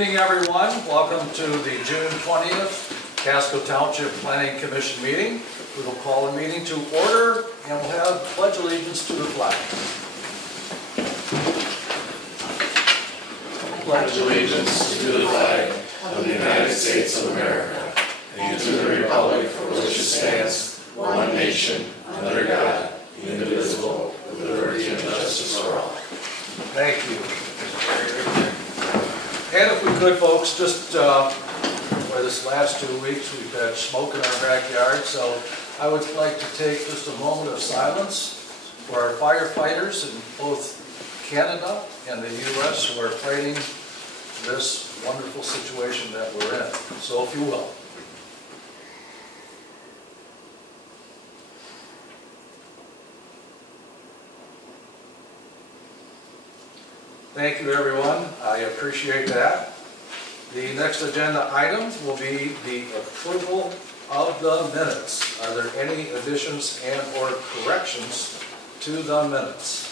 evening, everyone. Welcome to the June 20th Casco Township Planning Commission meeting. We will call the meeting to order and we'll have pledge allegiance to the flag. Pledge allegiance to the flag of the United States of America and to the republic for which it stands, one nation, under God, indivisible, with liberty and justice for all. Thank you. And if we could, folks, just for this last 2 weeks, we've had smoke in our backyard, so I would like to take just a moment of silence for our firefighters in both Canada and the U.S. who are fighting this wonderful situation that we're in. So if you will. Thank you, everyone. I appreciate that. The next agenda item will be the approval of the minutes. Are there any additions and or corrections to the minutes?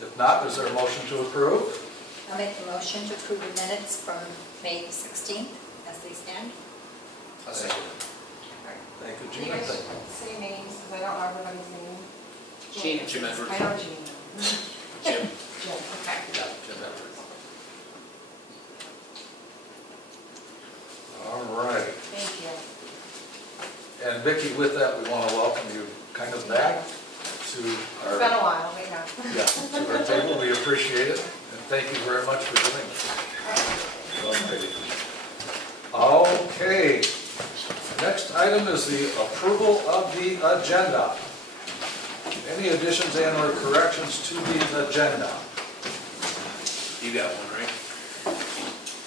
If not, is there a motion to approve? I'll make the motion to approve the minutes from May 16th as they stand. Thank you, Can you Gina. guys say names, because I don't know everybody's name? Jim Edwards. I know Gina. Jim. Jim, okay. Yeah, Jim Edwards. All right. Thank you. And Vicki, with that, we want to welcome you kind of back to our, It's been a while, we have. yeah, to our table. We appreciate it, and thank you very much for doing it. Okay. Next item is the approval of the agenda. Any additions and or corrections to the agenda? You got one, right?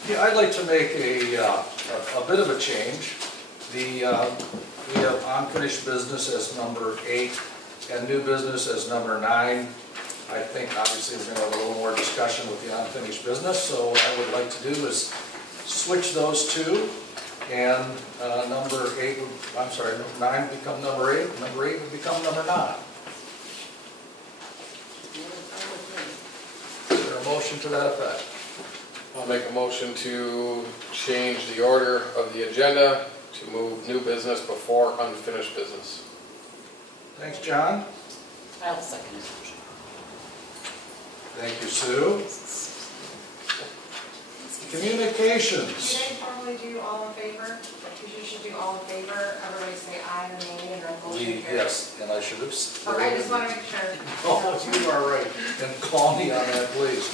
Yeah, I'd like to make a bit of a change. We have unfinished business as number 8 and new business as number 9. I think obviously we're going to have a little more discussion with the unfinished business, so what I would like to do is switch those two, and number 9 would become number 8, number 8 would become number 9. Is there a motion to that effect? I'll make a motion to change the order of the agenda to move new business before unfinished business. Thanks, John. I'll second his motion. Thank you, Sue. Communications. Do they formally do all in favor? Because you should do all in favor, everybody say aye or nay, and then motion carries. Yes, and I should have. Okay, I just want to make sure. Oh, you are right. And call me on that, please.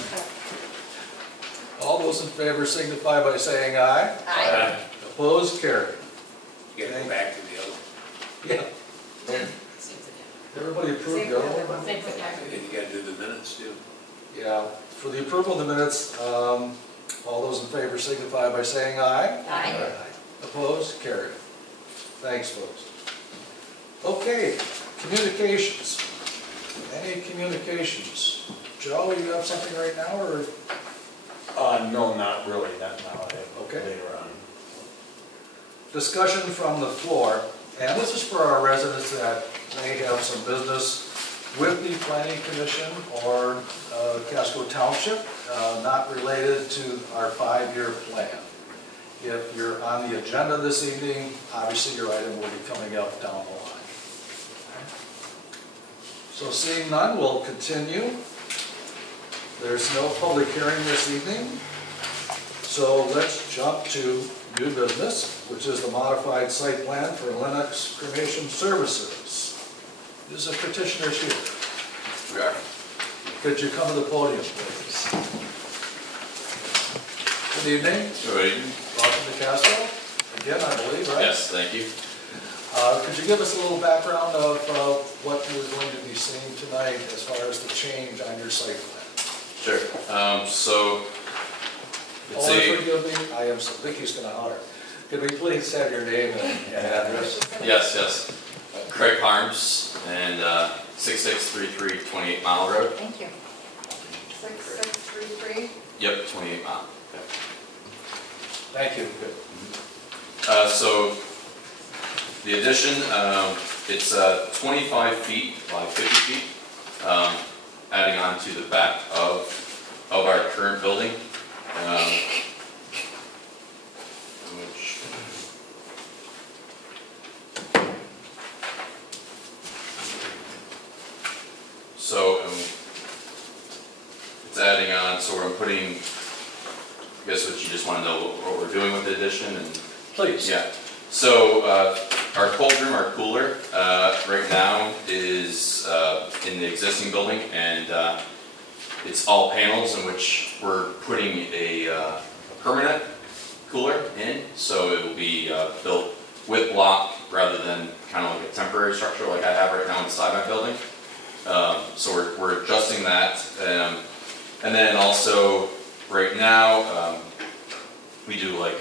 All those in favor signify by saying aye. Aye. Opposed, carried. You gotta go back to the other. Yeah. Everybody approved the other one? one. You gotta do the minutes too. Yeah. For the approval of the minutes, all those in favor signify by saying aye. Aye. Opposed, carried. Thanks, folks. Okay, communications. Any communications? Joe, you have something right now, or? No, not really, not now, Okay. later on. Discussion from the floor, and this is for our residents that may have some business with the Planning Commission or Casco Township, not related to our 5-year plan. If you're on the agenda this evening, obviously your item will be coming up down the line. So seeing none, we'll continue. There's no public hearing this evening, so let's jump to new business, which is the modified site plan for Lennox Cremation Services. Is the petitioners here? We are. Could you come to the podium, please? Good evening. Good evening. Welcome to Casco, again, I believe, right? Yes, thank you. Could you give us a little background of what you're going to be seeing tonight as far as the change on your site plan? Sure. So, it's Oh, forgive me, I am, Vicky's gonna holler. Could we please have your name and address? yes. Craig Harms and 6633 28 Mile Road. Thank you. 6633. Yep, 28 Mile. Thank you. Good. So, the addition, it's 25 feet by 50 feet. adding on to the back of our current building. Which, so it's adding on, so I'm putting, I guess what you just want to know what we're doing with the addition and. Please. Yeah, so our cold room, our cooler, right now is in the existing building, and it's all panels in which we're putting a permanent cooler in, so it will be built with block rather than kind of like a temporary structure like I have right now inside my building. So we're adjusting that, and then also right now we do like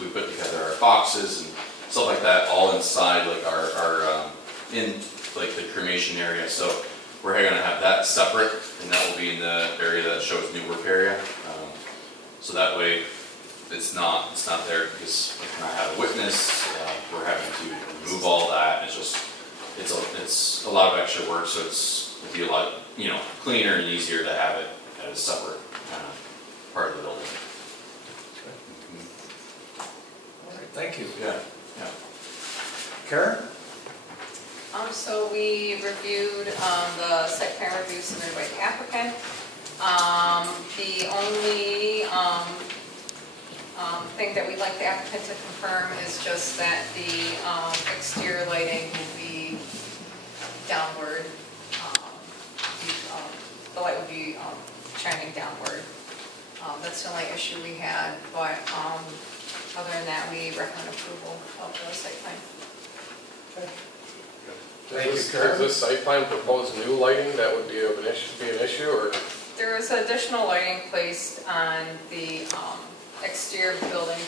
we put together our boxes and stuff like that all inside like our in like the cremation area. So we're going to have that separate, and that will be in the area that shows new work area. So that way it's not there, because when I have a witness, we're having to remove all that. It's just it's a lot of extra work, so it'd be a lot cleaner and easier to have it as a separate part of the building. Thank you. Yeah. Yeah. Karen? So we reviewed the site plan review submitted by the applicant. The only thing that we'd like the applicant to confirm is just that the exterior lighting will be downward. The light would be shining downward. That's the only issue we had, but other than that, we recommend approval of the site plan. Does this site plan propose new lighting that would be an issue, or? There is additional lighting placed on the exterior of the building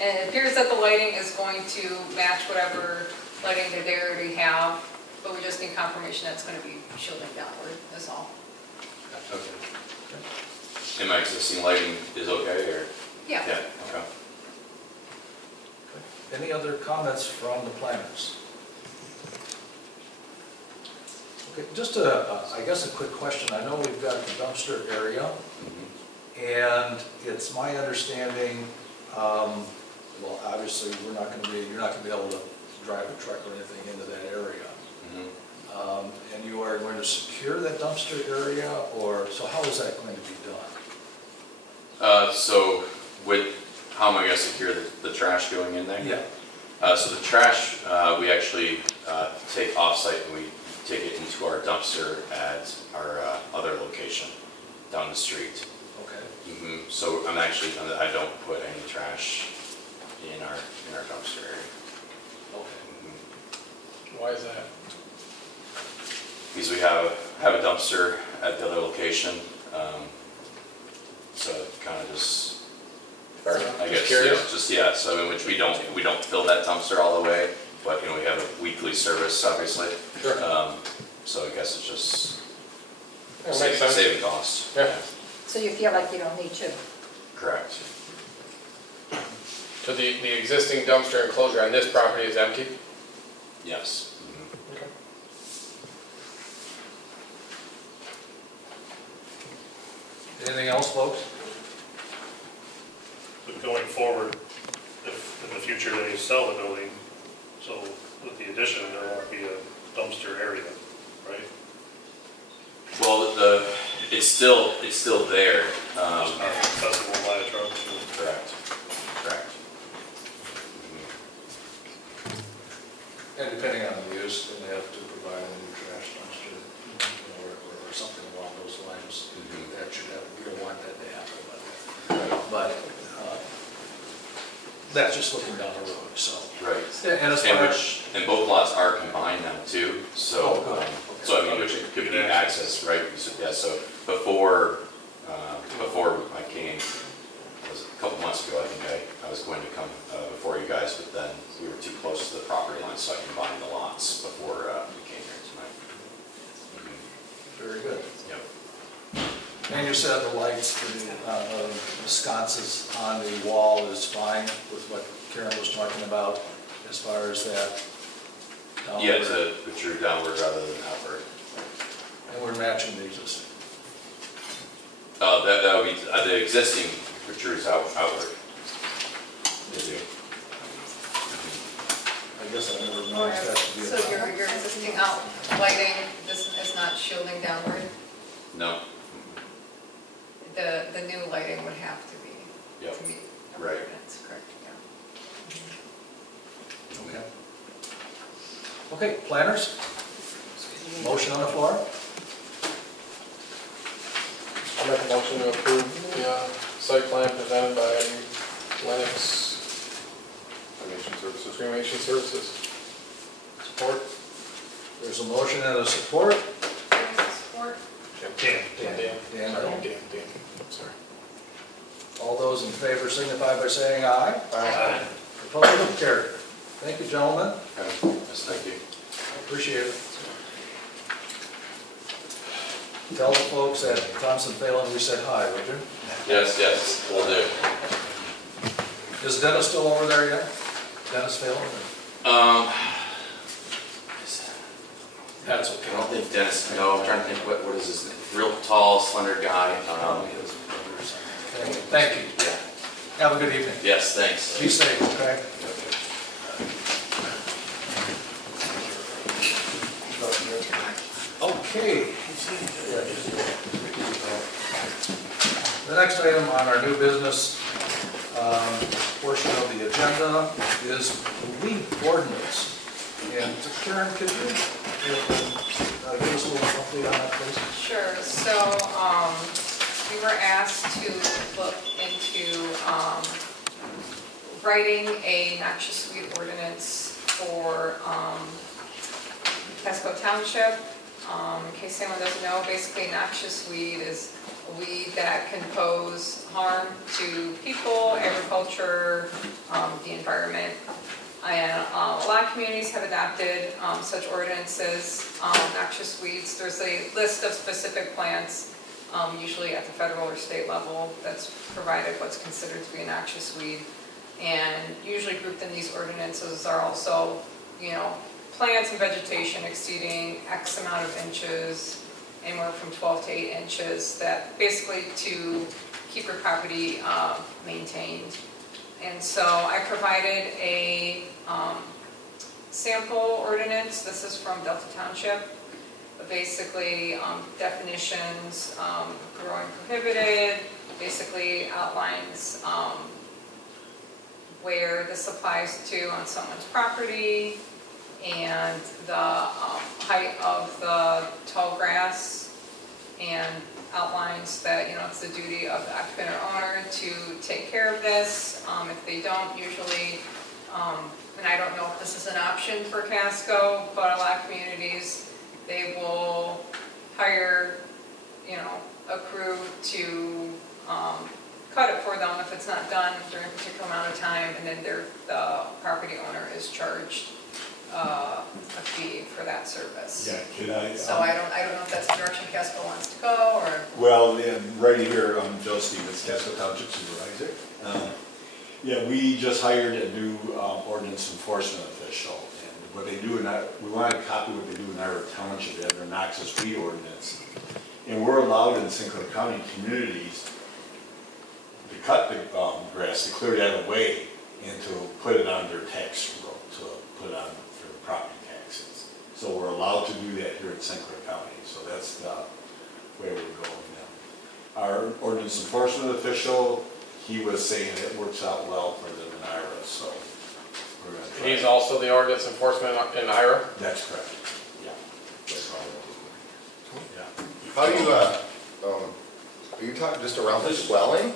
and it appears that the lighting is going to match whatever lighting that they already have, but we just need confirmation that it's going to be shielding downward, is all. Okay. And my existing lighting is okay, or? Yeah. Yeah, okay. Any other comments from the planners? Okay, just I guess a quick question. I know we've got the dumpster area, and it's my understanding, well, obviously you're not going to be able to drive a truck or anything into that area. And you are going to secure that dumpster area, or so how is that going to be done? So with how am I going to secure the trash going in there? Yeah. So the trash, we actually take off-site, and we take it into our dumpster at our other location down the street. Okay. So I don't put any trash in our dumpster area. Okay. Why is that? Because we have a dumpster at the other location, so kind of just. Fair enough. I guess, Just curious. so in which we don't fill that dumpster all the way, but we have a weekly service, obviously. Sure. So I guess it's just Makes sense. saving costs. Yeah. So you feel like you don't need to? Correct. So the existing dumpster enclosure on this property is empty? Yes. Okay. Anything else, folks? But going forward, if in the future they sell the building, so with the addition, there won't be a dumpster area, right? Well, it's still there. It's not accessible by a truck. Correct. Correct. And depending on the use, they may have to provide a new trash dumpster, or something along those lines. That should happen. You don't want that to happen, but that's just looking down the road. So. Right. And as far as And both lots are combined now too. So good. so I mean, which it could be access, right? So, yeah. So before I came, it was a couple months ago, I think I was going to come before you guys, but then we were too close to the property line, so I combined the lots before we came here tonight. very good. Yep. And you said the lights, the sconces on the wall is fine with what Karen was talking about as far as that? Yeah, to protrude downward rather than outward. And we're matching the existing. That would be, the existing protrudes outward. They do. I guess I never noticed that to be a So your existing out lighting, this is not shielding downward? No, The new lighting would have to be, Yep. to meet the Right. ordinance, correct, yeah. Okay. Okay, planners? Motion on the floor? I'll make a motion to approve the site plan presented by Lennox Cremation Services. Support. There's a motion and a support. Support? Dan. Dan, Dan, sorry. all those in favor signify by saying aye. Aye. Opposed, carried. Thank you, gentlemen. yes, thank you. Appreciate it. Tell the folks at Thompson Phelan we said hi, would you? Yes, will do. Is Dennis still over there yet? Dennis Phelan? That's I okay. don't think Dennis, no, I'm trying to think, what is his name? Real tall, slender guy. Thank you. Yeah. Have a good evening. Yes, thanks. Be safe, okay? Okay. The next item on our new business portion of the agenda is the weed ordinance. And Karen, could you give us a little update on that, please? Sure, so, we were asked to look into, writing a noxious weed ordinance for, Casco Township. In case anyone doesn't know, basically noxious weed is a weed that can pose harm to people, agriculture, the environment. And a lot of communities have adopted such ordinances, noxious weeds. There's a list of specific plants, usually at the federal or state level, that's provided what's considered to be a noxious weed. And usually grouped in these ordinances are also, plants and vegetation exceeding X amount of inches, anywhere from 12 to 8 inches, that basically to keep your property maintained. And so I provided a sample ordinance. This is from Delta Township. But basically, definitions, growing prohibited, basically outlines where this applies to on someone's property, and the height of the tall grass, and outlines that, it's the duty of the occupant or owner to take care of this. If they don't, usually, and I don't know if this is an option for Casco, but a lot of communities, they will hire, a crew to cut it for them if it's not done during a particular amount of time, and then the property owner is charged a fee for that service. Yeah, can I? So I don't know if that's the direction Casco wants to go, or. Well, right here, Joe Stevens, Casco Township Supervisor. Yeah, we just hired a new ordinance enforcement official, and what they do, we want to copy what they do in our township. They have their noxious weed ordinance, and we're allowed in St. Clair County communities to cut the grass, to clear that away, and to put it on their tax roll, to put on their property taxes. So we're allowed to do that here in St. Clair County. So that's the way we're going now. Our ordinance enforcement official, he was saying it works out well for them in IRA, so we're going to try. He's also the ordinance enforcement in IRA? That's correct. Yeah. That's all. Yeah. How do you, are you talking just around the dwelling?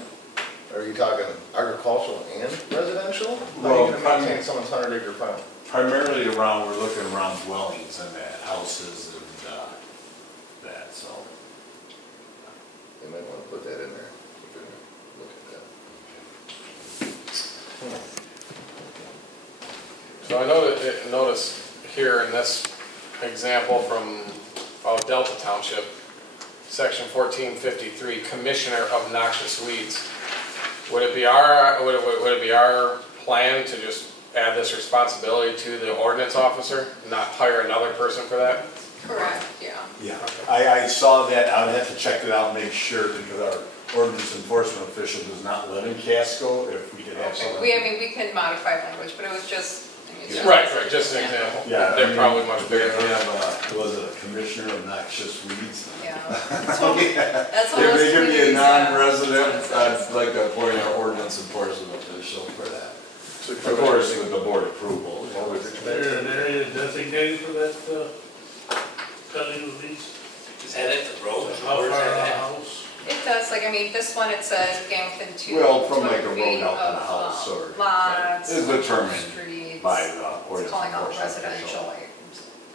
Or are you talking agricultural and residential? How are you going to maintain someone's 100-acre farm? Primarily around, we're looking around dwellings and that, houses and that, so. They might want to put that in there, if you're going to look at that. So I notice here in this example from Delta Township, section 1453, Commissioner of Noxious Weeds. Would it be our plan to just add this responsibility to the ordinance officer, not hire another person for that? Correct, yeah. Yeah, I saw that, I would have to check it out and make sure, because our ordinance enforcement official does not live in Casco, if we could have Okay, someone. we can modify language, but it was just, I mean, it's just. Right, just an example. Yeah. They're probably much They bigger. have, was it a commissioner of noxious weeds? Yeah. That's what They're most making me a communities have. non-resident, That's what it says. I'd like to appoint our ordinance enforcement official for that. Of course, with the board approval. Is there an area designated for that, cutting of these? Is that at the road? How Where's far that out of the at? house? It does, like, I mean, this one, it says again within two. Well, from like a 200 road feet out to the of, house or. Lots. Is determined streets. by the It's ordinance calling out enforcement residential, official. like,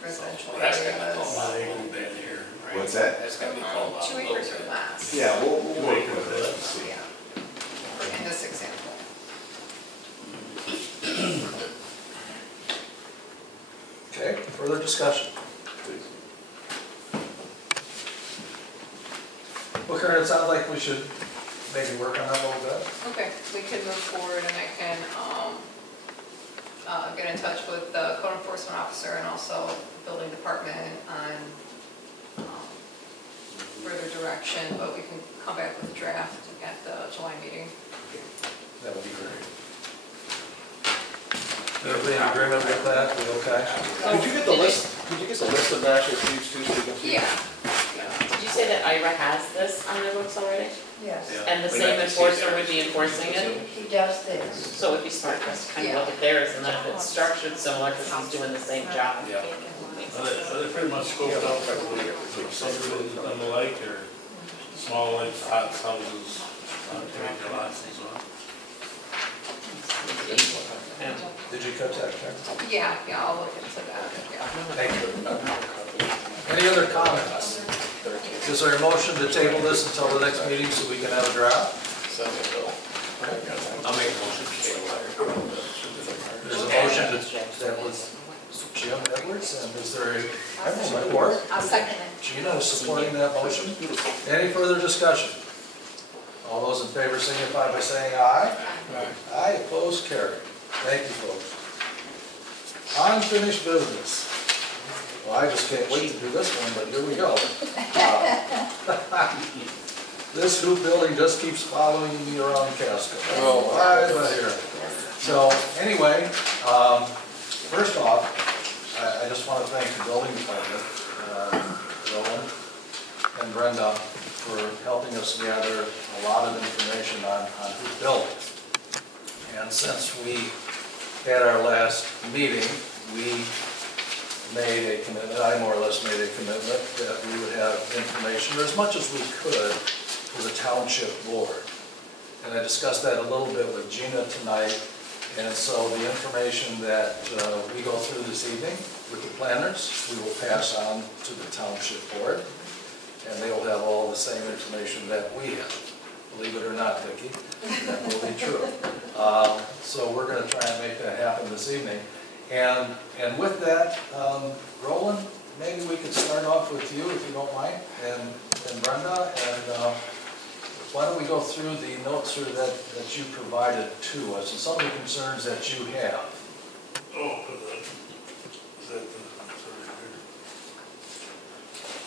residential Well, that's gotta be areas. called out a little bit here, right? What's that? That's gotta be called out a 2 little acres or bit. less. Yeah, we'll work with it and see. Yeah. In this example. Okay, further discussion? Well, Karen, it sounds like we should maybe work on that a little bit. Okay, we can move forward and I can, get in touch with the code enforcement officer and also building department on, further direction, but we can come back with a draft at the July meeting. That would be great. Everybody in agreement with that? We okay? Could you get the list of noxious weeds too, so we can see? Yeah. Did you say that Ira has this on their books already? Yes, Yeah. And the We'd same have to see enforcer theirs. would be enforcing it? he does this. So it would be smart for us to kind of look at theirs, and then if it's structured similar, because he's doing the same job. Yeah. Are they pretty much scoped out for subdivisions and the like, or small lakes, hot houses, vacant lots and so on? Did you cut that, Karen? Yeah, I'll look into that, yeah. Thank you. Any other comments? Is there a motion to table this until the next meeting so we can have a draft? I'll make a motion to table that. There's a motion that was Jim Edwards, and is there a support? I'll second it. Gina is supporting that motion. Any further discussion? All those in favor signify by saying aye. Aye, opposed, carried. Thank you, folks. Unfinished business. Well, I just can't wait to do this one, but here we go. This hoop building just keeps following me around Casco. Oh, right about here. So, anyway, first off, I just want to thank the building department, Roland and Brenda, for helping us gather a lot of information on hoop buildings. And since we had our last meeting, we made a commitment, I more or less made a commitment that we would have information, or as much as we could, for the township board. And I discussed that a little bit with Gina tonight, and so the information that we go through this evening with the planners, we will pass on to the township board, and they will have all the same information that we have. Believe it or not, Vicki, that will be true. So we're going to try and make that happen this evening. And with that, Roland, maybe we could start off with you, if you don't mind, and Brenda, and why don't we go through the notes here that you provided to us, and some of the concerns that you have. Oh, is that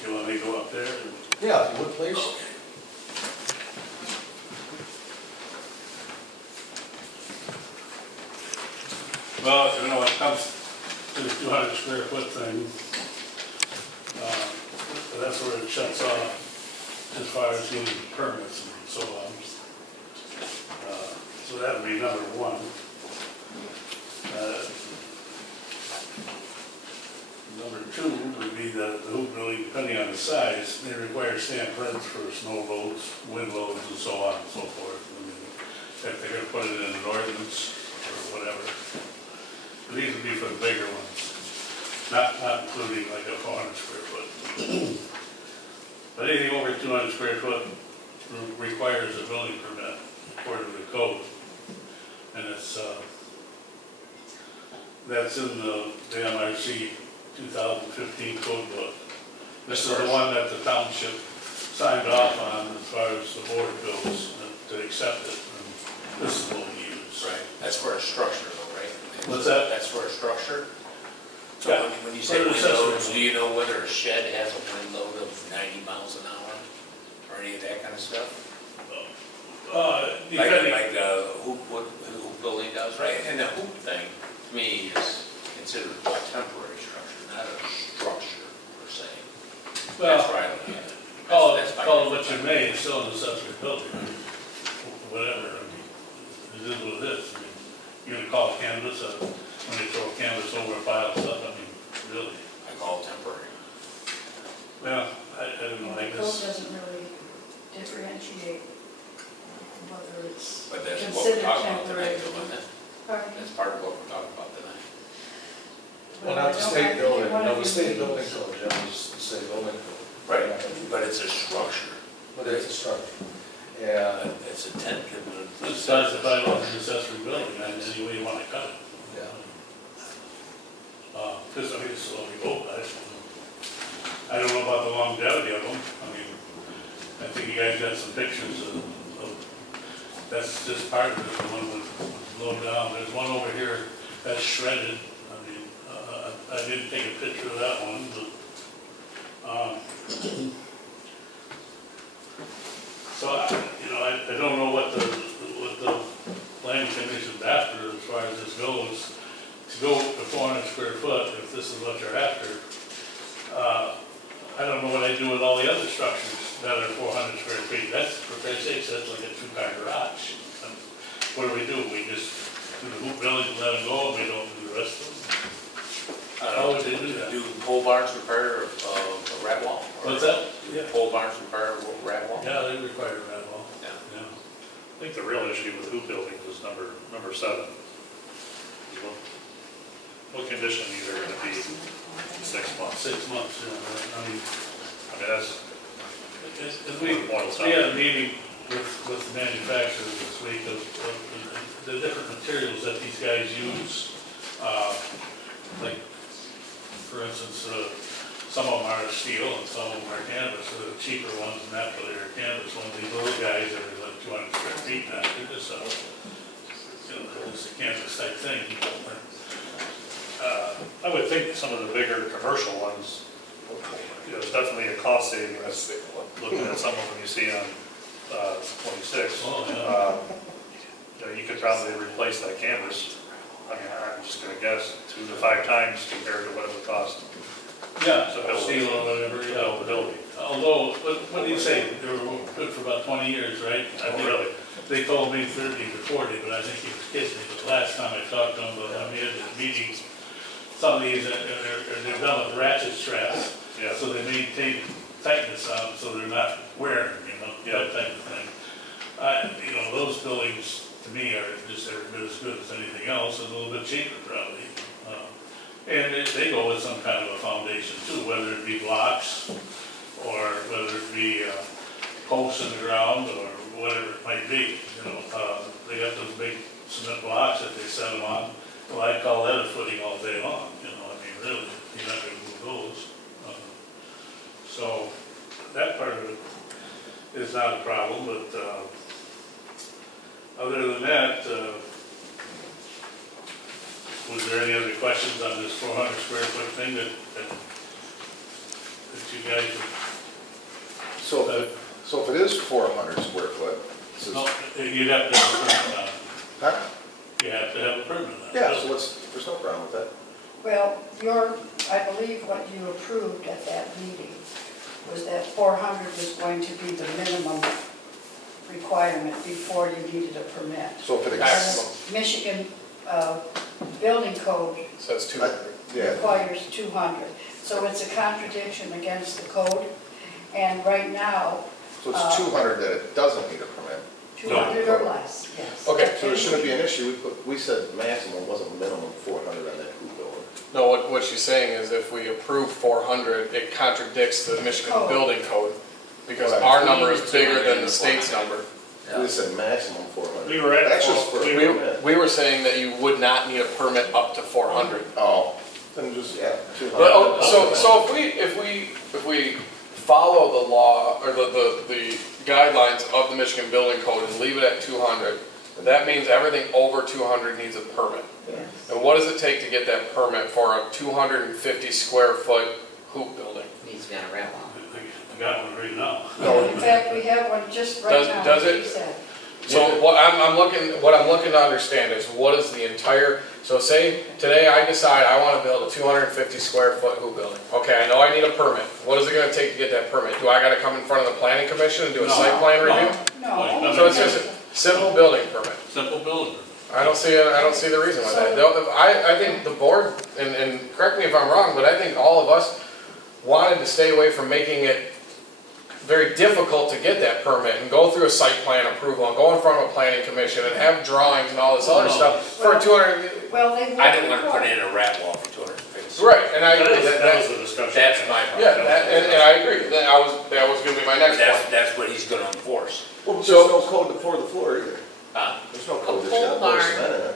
the, you want me to go up there? Yeah, if you would, please. Okay. Well, you know, when it comes to the 200 square foot thing, that's where it shuts off as far as getting permits and so on. So that would be number one. Number two would be the hoop building, depending on the size, they require stamp prints for snow loads, wind loads, and so on and so forth. I mean, if they're gonna put it in an ordinance or whatever. But these would be for the bigger ones, not including like a 400 square foot. But anything over 200 square foot requires a building permit according to the code. And it's, that's in the MRC 2015 code book. This is the one that the township signed off on as far as the board goes to accept it. And this is what we use. Right, that's for a structure though, right? What's that? That's for a structure? So when you say For the wind loads, accessory. do you know whether a shed has a wind load of 90 miles an hour? Or any of that kind of stuff? Depending, Like what the hoop building does, right? And the hoop thing, to me, is considered a temporary structure, not a structure per se. That's well, why I look at it. call That's my it what you opinion. may, it's still an accessory building, whatever, I mean, it is what it is. I mean, you're gonna call it canvas, when they throw a canvas over a pile of stuff, I mean, really. I call it temporary. Well, I don't know, I The code guess, doesn't really differentiate whether it's But that's what we're considered talking about temporary. tonight, though, isn't it? Pardon me? That's part of what we're talking about tonight. Well, I not the don't- I state think building, in one no, of the your state meetings- building code, Jim, is the state building code. Right, but it's a structure. But it's a structure. Yeah, It's a tent. it starts at by law as an accessory building, and any way you wanna cut it. yeah. Cause I mean, it's slowly go, I don't know about the longevity of them, I mean, I think you guys got some pictures of, that's just part of it, the one with blown down, there's one over here that's shredded, I mean, I didn't take a picture of that one, but, so I don't know what the planning commission's after as far as this goes. To go to 400 square foot, if this is what you're after, I don't know what I do with all the other structures that are 400 square feet. That's, for Christ's sake, that's like a two-car garage. And what do? We just do the hoop buildings and let them go, and we don't do the rest of them? How would they do that? Do pole barns require a rat wall? What's that? Do pole barns require a rat wall? Yeah, they require that wall. Yeah. Yeah. I think the real issue with hoop buildings is number 7. What condition these are gonna be in 6 months? 6 months, yeah. I mean, that's, we had a meeting with the manufacturers this week of the different materials that these guys use. Like, for instance, some of them are steel and some of them are canvas. The cheaper ones naturally are canvas. One of these little guys that are like 200 square feet now, they're just it's a canvas type thing. I would think some of the bigger commercial ones, there's definitely a cost savings. Looking at some of them you see on 26. Oh, yeah. You could probably replace that canvas. I mean, I'm just gonna guess 2 to 5 times compared to what it would cost. Yeah, to build steel or whatever, to yeah. build the building. Although, what do you say, they were good for about 20 years, right? I think Really? They told me 30 to 40, but I think he was kidding me. But last time I talked to him, we had the meetings, some of these, they're done with ratchet straps. Yeah. So they maintain tightness on them, so they're not wearing, that type of thing. Those buildings, to me, are just every bit as good as anything else, and a little bit cheaper probably. And they go with some kind of a foundation too, whether it be blocks, or whether it be posts in the ground, or whatever it might be. They got those big cement blocks that they set them on. Well, I call that a footing all day long, really, you're not gonna move those. So, that part of it is not a problem, but, other than that, was there any other questions on this 400 square foot thing that you guys So if it is 400 square foot, this is, no, you'd have to have a permit on it. huh? You have to have a permit on it. Yeah, so there's no problem with that. Well, I believe what you approved at that meeting was that 400 was going to be the minimum requirement before you needed a permit. So if it And exists, the Michigan building code Says 200. yeah, requires 200. So it's a contradiction against the code. And right now, so it's 200 that it doesn't need a permit. 200 or less, yes. Okay. So there shouldn't be an issue. We said maximum, wasn't minimum 400 on that hoop building. No, what she's saying is if we approve 400, it contradicts the Michigan Code. building code, because Right. our number is bigger than the state's number. We said maximum 400. We were at That's just for a permit. We were saying that you would not need a permit up to 400. Oh, then just, yeah, 200. But, so if we follow the law, or the guidelines of the Michigan building code and leave it at 200, That means everything over 200 needs a permit. Yes. And what does it take to get that permit for a 250 square foot hoop building? Needs to be on a rat wall. I got one right now. In fact, we have one just right now. Does it? he said. So what I'm looking to understand is what is the entire, so say today I decide I want to build a 250 square foot hoop building. Okay, I know I need a permit. What is it going to take to get that permit? Do I got to come in front of the planning commission and do a site plan review? No. So it's just a simple building permit. Simple building. I don't see the reason why that. I think the board, and correct me if I'm wrong, but I think all of us wanted to stay away from making it very difficult to get that permit and go through a site plan approval and go in front of a planning commission and have drawings and all this other stuff for 200. Well, they. I didn't want to put in a rat wall for 250. Right, and I agree. That was the discussion. That's my problem. Yeah, and I agree. That was going to be my next point. That's what he's going to enforce. Well, but there's no code to pour the floor either. There's no A code that's pole got to pour barn. cement in it.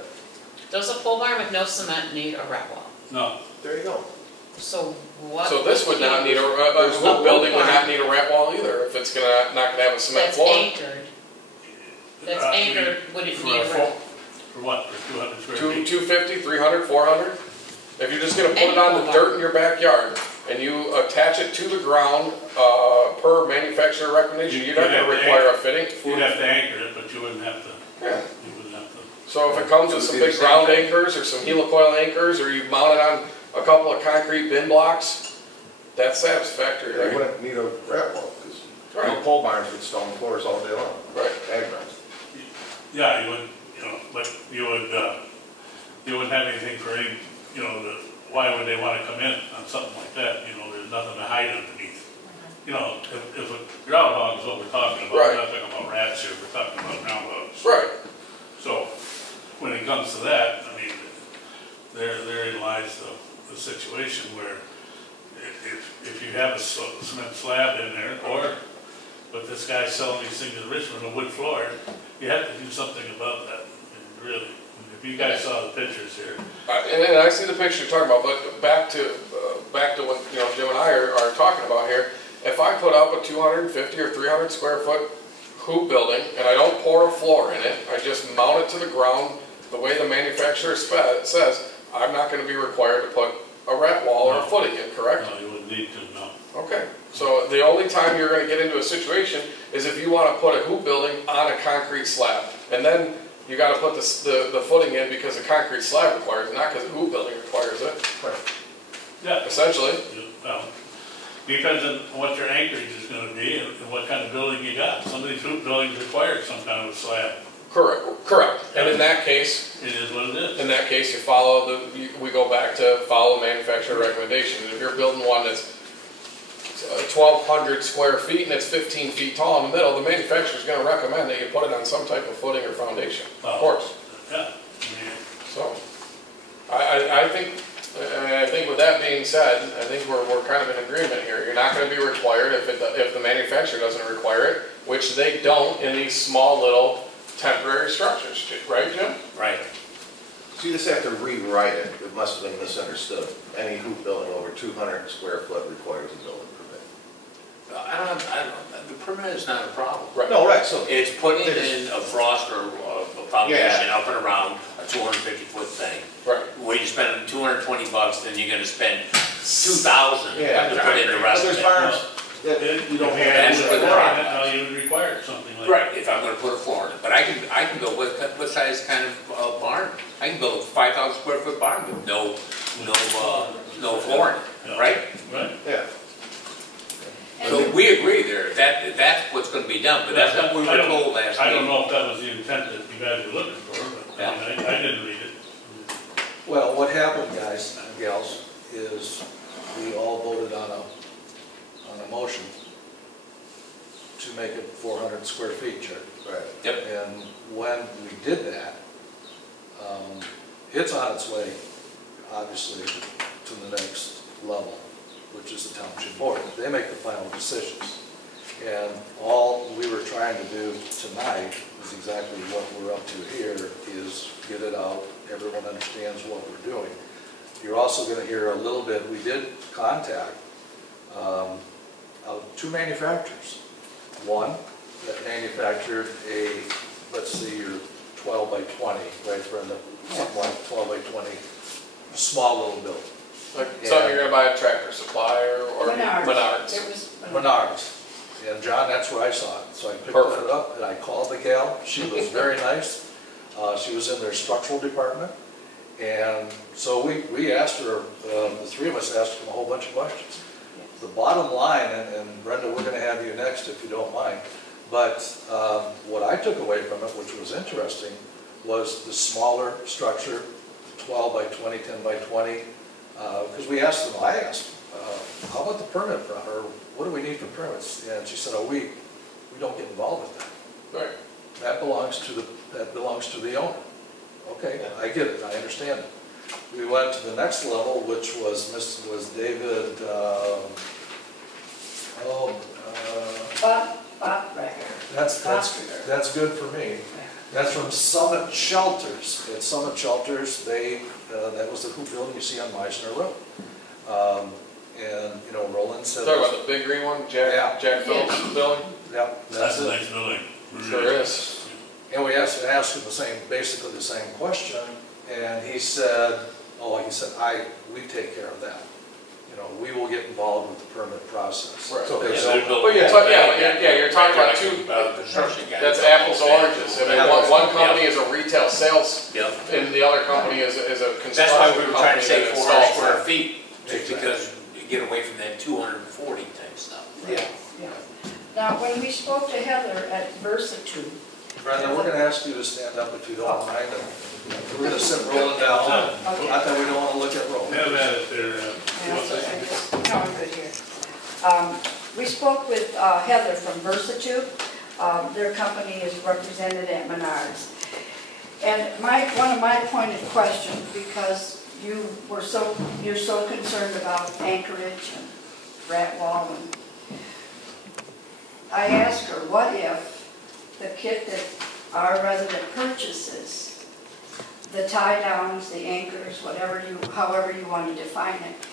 Does a pole barn with no cement need a rat wall? No. There you go. So what? So this would not need a hoop building would not need a rat wall either if it's not gonna have a cement That's floor. anchored. That's anchored, would it need a rat? For what, for 200 square feet? 250, 300, 400? If you're just gonna put it on the dirt in your backyard and you attach it to the ground per manufacturer recommendation, you're not gonna require a fitting. You'd have to anchor it, but you wouldn't have to. Yeah. You wouldn't have to. So if it comes with some big ground anchors or some helicoil anchors, or you mount it on a couple of concrete bin blocks, that's satisfactory, You right? wouldn't need a rat wall, because Right. pole barns with stone floors all day long. Right. Ag barns. Yeah, you would, but you wouldn't have anything for any, why would they want to come in on something like that? There's nothing to hide underneath. If a groundhog is what we're talking about, Right. we're not talking about rats here, we're talking about groundhogs. Right. So, when it comes to that, I mean, therein lies the situation where if you have a cement slab in there, but this guy's selling these things in Richmond, a wood floor, you have to do something about that, really. If you guys saw the pictures here. And I see the picture you're talking about, but back to what Jim and I are talking about here. If I put up a 250 or 300 square foot hoop building and I don't pour a floor in it, I just mount it to the ground the way the manufacturer says, I'm not going to be required to put a rat wall or a footing in, correct? No, you wouldn't need to, no. Okay, so the only time you're going to get into a situation is if you want to put a hoop building on a concrete slab, and then you got to put the footing in because the concrete slab requires it, not because the hoop building requires it. Right. Yeah. Essentially. Well, depends on what your anchorage is going to be and what kind of building you got. Some of these hoop buildings require some kind of slab. Correct. And in that case, it is what it is. In that case, we go back to follow manufacturer recommendation. If you're building one that's 1,200 square feet and it's 15 feet tall in the middle, the manufacturer's going to recommend that you put it on some type of footing or foundation. Of course. Yeah. So, I think with that being said, I think we're kind of in agreement here. You're not going to be required if the manufacturer doesn't require it, which they don't in these small little temporary structures, right, Jim? Right. So you just have to rewrite it. It must have been misunderstood. Any hoop building over 200 square foot requires a building permit. I don't know, the permit is not a problem. Right. No, right, so. It's putting in a frost or a foundation up and around a 250-foot thing. Right. Where you spend $220, then you're gonna spend $2,000 to put in the rest of There's it. barns. You don't That's have where the problem now you would require something like that. Right, if I'm gonna put a floor in it. But I can build, what size kind of barn? I can build a 5,000 square foot barn with no floor in it, right? Right. Yeah. So we agree there, that's what's gonna be done, but that's not what we were told last I don't week. know if that was the intent that you guys were looking for, but I mean, I didn't read it. Well, what happened, guys and gals, is we all voted on a motion to make it 400 square feet, Chair. Right. Yep. And when we did that, it's on its way, obviously, to the next level, which is the township board. They make the final decisions. And all we were trying to do tonight is exactly what we're up to here, is get it out. Everyone understands what we're doing. You're also going to hear a little bit, we did contact two manufacturers. One that manufactured a, let's see, your 12 by 20, right, Brenda? Something like 12 by 20, small little building. Like something you're gonna buy at Tractor Supply or Menards. Menards. It was Menards. And John, that's where I saw it. So I picked Perfect. it up and I called the gal. She was very nice. She was in their structural department. And so we asked her, the three of us asked them a whole bunch of questions. The bottom line, and Brenda, we're gonna have you next if you don't mind, but what I took away from it, which was interesting, was the smaller structure, 12 by 20, 10 by 20, because we asked them, I asked, how about the permit, or what do we need for permits? And she said, oh, we don't get involved with that. Right. That belongs to the owner. Okay, I get it, I understand it. We went to the next level, which was David, Bob Recker. That's good for me. That's from Summit Shelters. At Summit Shelters, that was the hoop building you see on Meisner Road. And, you know, Roland said. Talking about the big green one, Jack Phillips' building? Yep. That's a nice building. Sure is. And we asked him basically the same question, and he said, we take care of that. You know, we will get involved with the permit process. Right. Okay, Yeah, so, they're building- You're talking about two, construction guys. that's apples to oranges. I mean, one company is a retail sales, Yep. and the other company is a construction company. That's why we were trying to say that 400 installs square them. feet, just because you get away from that 240 type stuff. Yeah. Now, when we spoke to Heather at Versatube. Brenda, we're gonna ask you to stand up if you don't mind, and we're gonna sit Roland down. Okay. Not that we don't wanna look at Roland. Have at it there. No, I'm good here. We spoke with Heather from Versatube. Their company is represented at Menards. And one of my pointed questions, because you're so concerned about Anchorage and rat wall, and I asked her, what if the kit that our resident purchases, the tie downs, the anchors, however you want to define it,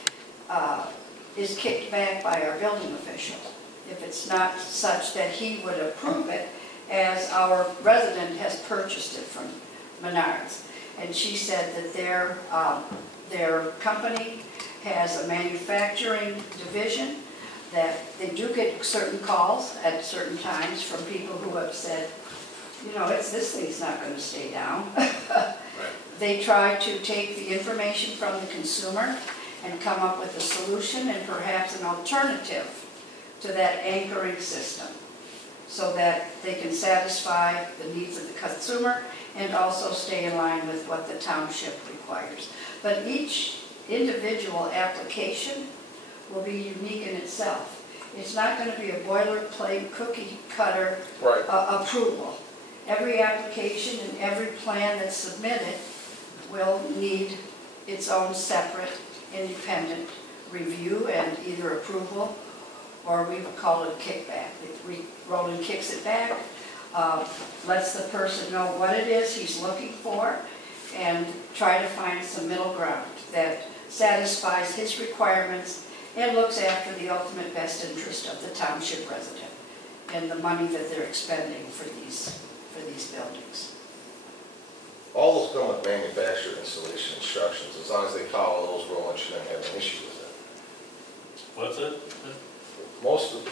is kicked back by our building official, if it's not such that he would approve it, as our resident has purchased it from Menards. And she said that their company has a manufacturing division, that they do get certain calls at certain times from people who have said, you know, this thing's not going to stay down. Right. They try to take the information from the consumer and come up with a solution and perhaps an alternative to that anchoring system, so that they can satisfy the needs of the consumer and also stay in line with what the township requires. But each individual application will be unique in itself. It's not going to be a boilerplate cookie cutter approval. Every application and every plan that's submitted will need its own separate independent review and either approval, or we would call it a kickback. Roland kicks it back, lets the person know what it is he's looking for, and try to find some middle ground that satisfies his requirements and looks after the ultimate best interest of the township resident and the money that they're expending for these buildings. All those come with manufacturer installation instructions. As long as they follow those, Roland shouldn't have an issue with it. What's it?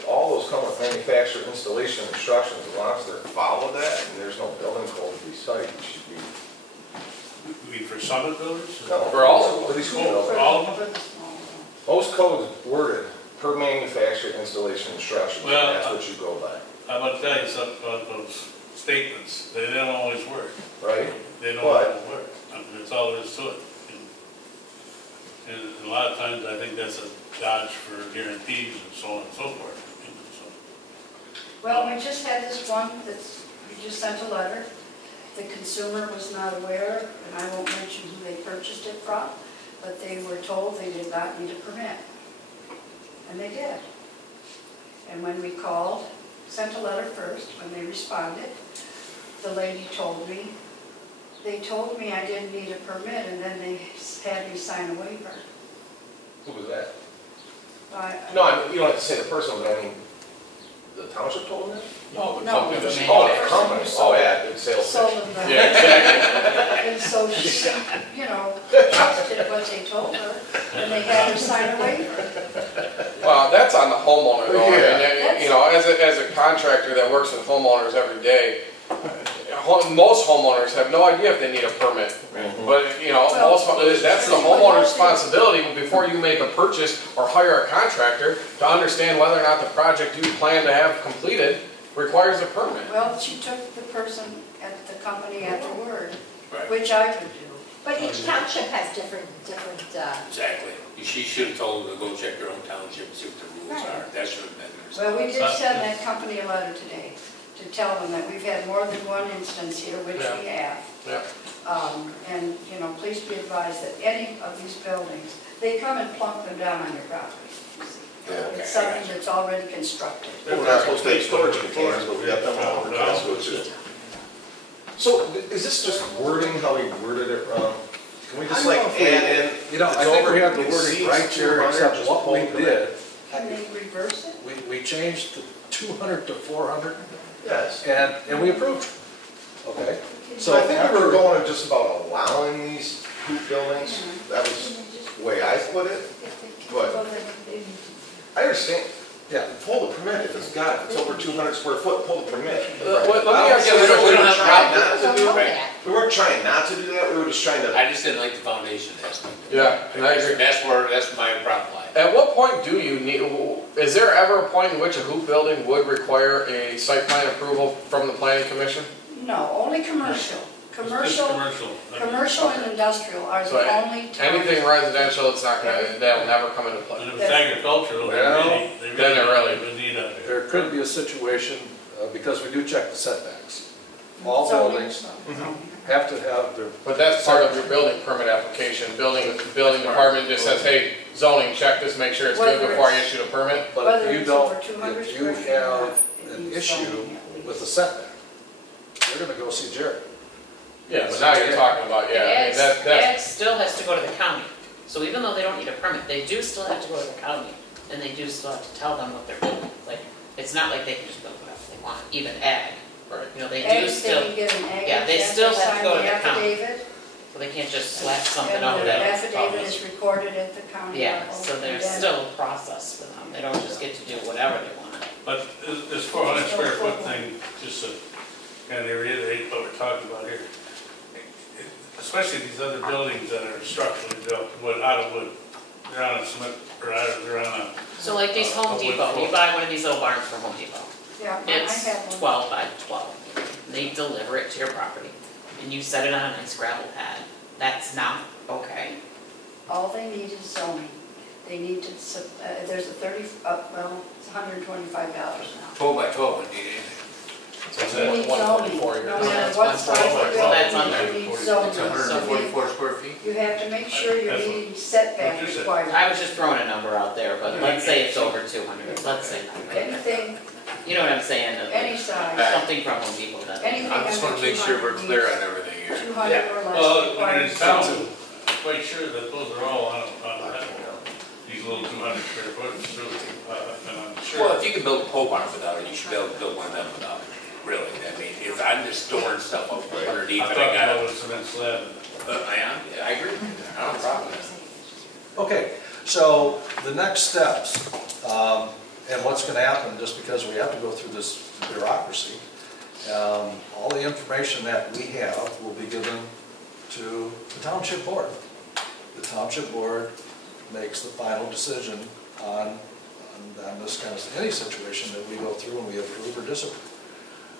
All those come with manufacturer installation instructions. As long as they're followed that, and there's no building code to be cited, it should be. You mean for Summit buildings? No, For all of them. For all of them? Most codes worded per manufacturer installation instructions, and Well, that's what you go by. I'm going to tell you something about those statements. They don't always work. Right? They don't always work. I mean, that's all there is to it. And a lot of times, I think that's a dodge for guarantees and so on and so forth. Well, we just had this one we just sent a letter. The consumer was not aware, and I won't mention who they purchased it from, but they were told they did not need a permit. And they did. And when we called, sent a letter first, when they responded, the lady told me, they told me I didn't need a permit, and then they had me sign a waiver. Who was that? I No, I mean, you don't have to say the person, but I mean, The township told them that? No, the No, company the just main bought Oh, it. the company, oh, yeah, good sales sold pitch. them the. Yeah, exactly. And so she, trusted what they told her, and they had her sign a waiver. Well, that's on the homeowner though. I mean, Yeah. you know, as a contractor that works with homeowners every day, most homeowners have no idea if they need a permit. But, you know, that's the homeowner's responsibility before you make a purchase or hire a contractor to understand whether or not the project you plan to have completed requires a permit. Well, she took the person at the company at their word, Right. which I would do. But each township has different, Exactly. She should have told them to go check their own township and see what the rules are. That should have been theirs. Well, we did send that company a letter today to tell them that we've had more than one instance here, which we have. Yeah. And, please be advised that any of these buildings, they come and plunk them down on your property. It's something that's already constructed. We're not supposed to take storage containers, but we got them all over Casco too. So is this just wording, how we worded it wrong? Can we just I like don't know if we- add in? I think we have the wording right there, except what we did. Can they reverse it? We changed the 200 to 400, Yes. and we approved. Okay? So I think we were going just about allowing these hoop buildings. That was the way I put it. But I understand. Yeah. Pull the permit if it's got, if it's over 200 square foot, pull the permit. Let me ask you We this weren't question. trying not to do Right. that. We weren't trying not to do that, we were just trying to. I just didn't like the foundation aspect. Yeah, and I agree. That's my problem lies. At what point do you need, is there ever a point in which a hoop building would require a site plan approval from the planning commission? No, only commercial. Commercial. Commercial and industrial are So the only times. anything residential, it's not gonna, that'll never come into play. And if it's agricultural, Well, then it really- would need a. There could be a situation, because we do check the setbacks. All Zoning. buildings have to have their, But that's part of your building permit application. Building department just says, hey, zoning, check this, make sure it's good Whether before I it's- issue the permit. but Whether if you it's don't, over 200 if you square feet or have not, it an needs issue zoning at least. with the setback, you're gonna go see Jared. Yeah, but now you're talking about, yeah, I mean, that's, Ag still has to go to the county. So even though they don't need a permit, they do still have to go to the county, and they do still have to tell them what they're building. Like, it's not like they can just build whatever they want, even ag. right. You know, they Ag, do still, they get an ag yeah, they exempt, still have to sign go the to the county. affidavit, so they can't just slap something and over the that. affidavit is recorded at the county Yeah, level. so there's and then- still a process for them. They don't just get to do whatever they want. But this 400 square foot thing, just to kind of reiterate what we're talking about here, especially these other buildings that are structurally built out of wood, they're on a cement, or they're on a. So like these Home a wood Depot, floor. you buy one of these little barns from Home Depot. Yeah, I It's have one. 12 by 12. They deliver it to your property, and you set it on a nice gravel pad. That's not okay. All they need is zoning. They need to, there's a it's $125 now. 12 by 12 would need anything. So it's You need 144 zoning. here. No So matter that's what size 144. the So that's building under is, you need It's zoning. So 144 square feet? you have to make sure you're That's meeting setback what you said. requirements. I was just throwing a number out there, but let's say it's over 200, let's say. Anything, You know what I'm saying? any size, Something from Home Depot that. anything I just want under to make sure we're 200 clear needs on everything here. 200 or less Well, when requires it's down, zoning. I'm quite sure that those are all on that, these little 200 square foot, and I'm sure. Well, if you can build a pole barn without it, you should be able to build one of them without it, really. I mean, if I'm just storing stuff up underneath I'm it, talking I got about it. a cement slab. I am, I agree. I don't have a problem with that. Okay, so the next steps, and what's gonna happen, just because we have to go through this bureaucracy, all the information that we have will be given to the township board. The township board makes the final decision on this kind of, any situation that we go through and we approve or disapprove.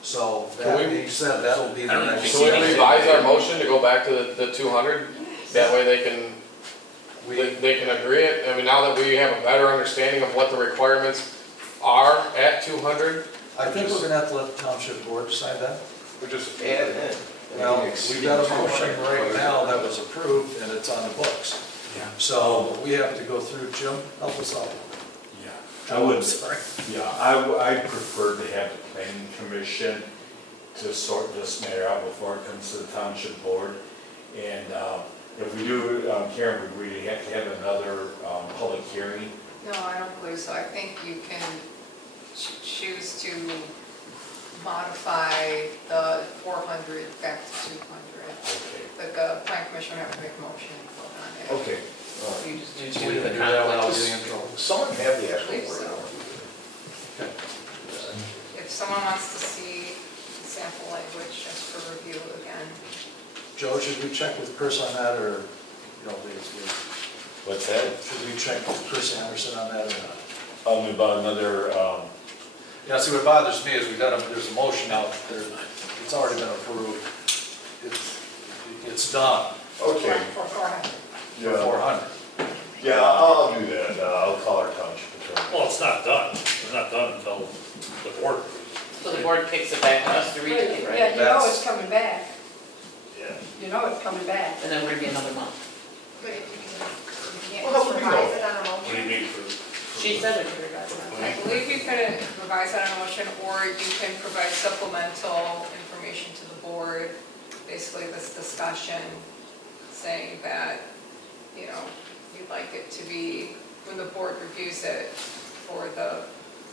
So that being said, that'll be the next. So we revise our motion to go back to the 200? That way they can, they can agree it? I mean, now that we have a better understanding of what the requirements are at 200? I think we're gonna have to let the township board decide that. We just add it in. Well, we've got a motion right now that was approved and it's on the books. Yeah. So we have to go through, Jim, help us out. Yeah, I would, I prefer to have the planning commission to sort this matter out before it comes to the township board. And if we do, Karen, would we have to have another public hearing? No, I don't believe so. I think you can choose to modify the 400 back to 200. Okay. But the plan commission would have to make a motion and vote on it. Okay. You just do We can do that without getting in trouble. Someone have the actual Believe word. so. If someone wants to see the sample language just for review again. Joe, should we check with Chris on that, or, you know, What's that? should we check with Chris Anderson on that or not? About another, Yeah, see, what bothers me is there's a motion out there, it's already been approved. It's done Okay, For 400. for yeah, 400. yeah, I'll do that, I'll call our township attorney. Well, it's not done. It's not done until the board approves So the board kicks it back to us to redo it, right? Yeah, you know it's coming back. it. Yeah. You know it's coming back. And then we're gonna be another month. But if you can't Well, how just would we revise know? it on a What do you motion. mean for? She said we could revise it. I believe you could revise that on a motion, or you can provide supplemental information to the board, basically this discussion, saying that, you know, you'd like it to be, when the board reviews it, for the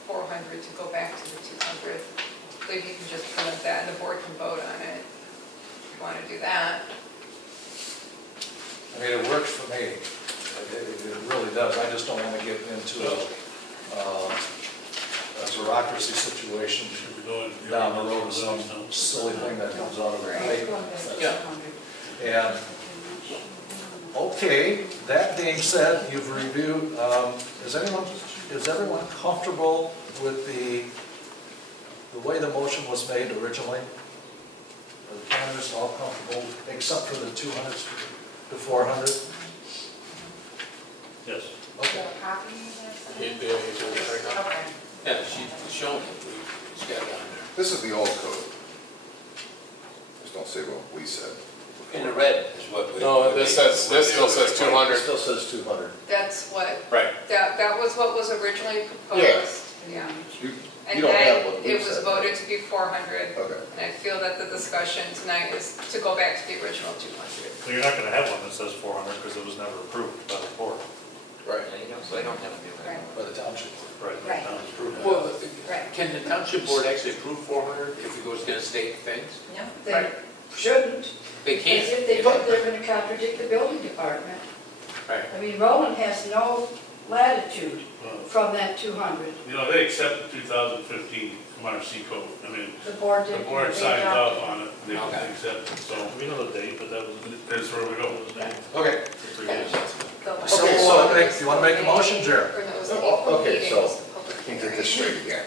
400 to go back to the 200. I believe you can just print that, and the board can vote on it, if you want to do that. I mean, it works for me. It really does. I just don't want to get into a bureaucracy situation Should we go in? down the road with some silly thing that comes out of it. Yeah. And, okay, that being said, you've reviewed, is everyone comfortable with the way the motion was made originally? Are the candidates all comfortable, except for the 200 to 400? Yes. Okay. Copy He'd be able to do it right now. Okay. Yeah, she's shown it, she's got it on This is the old code. Just don't say what we said. there. In the red is what we. No, this still says 200. It still says 200. That's what, Right. that was what was originally proposed. Yeah. You And don't have then what we it was said. voted to be 400, Okay. and I feel that the discussion tonight is to go back to the original 200. So you're not gonna have one that says 400 because it was never approved by the board. Right. So they don't have to do Right. By the township. Right. Right. That was approved. Well, Right. can the township board actually approve 400 if it goes against state things? No? They shouldn't, They because can't. if they don't, they're gonna contradict the building department. Right. I mean, Roland has no latitude from that 200. You know, they accepted 2015 MRC code. I mean, The board the didn't. board they signed adopted off on it, they Okay. accepted, so. We know the date, but that was, that's where we go. Okay. Go back. So, Okay, so- if you want to make a motion, Jared? Or no, it was the Oh, April okay, meeting, so it was the public I can hearing. get this straight again.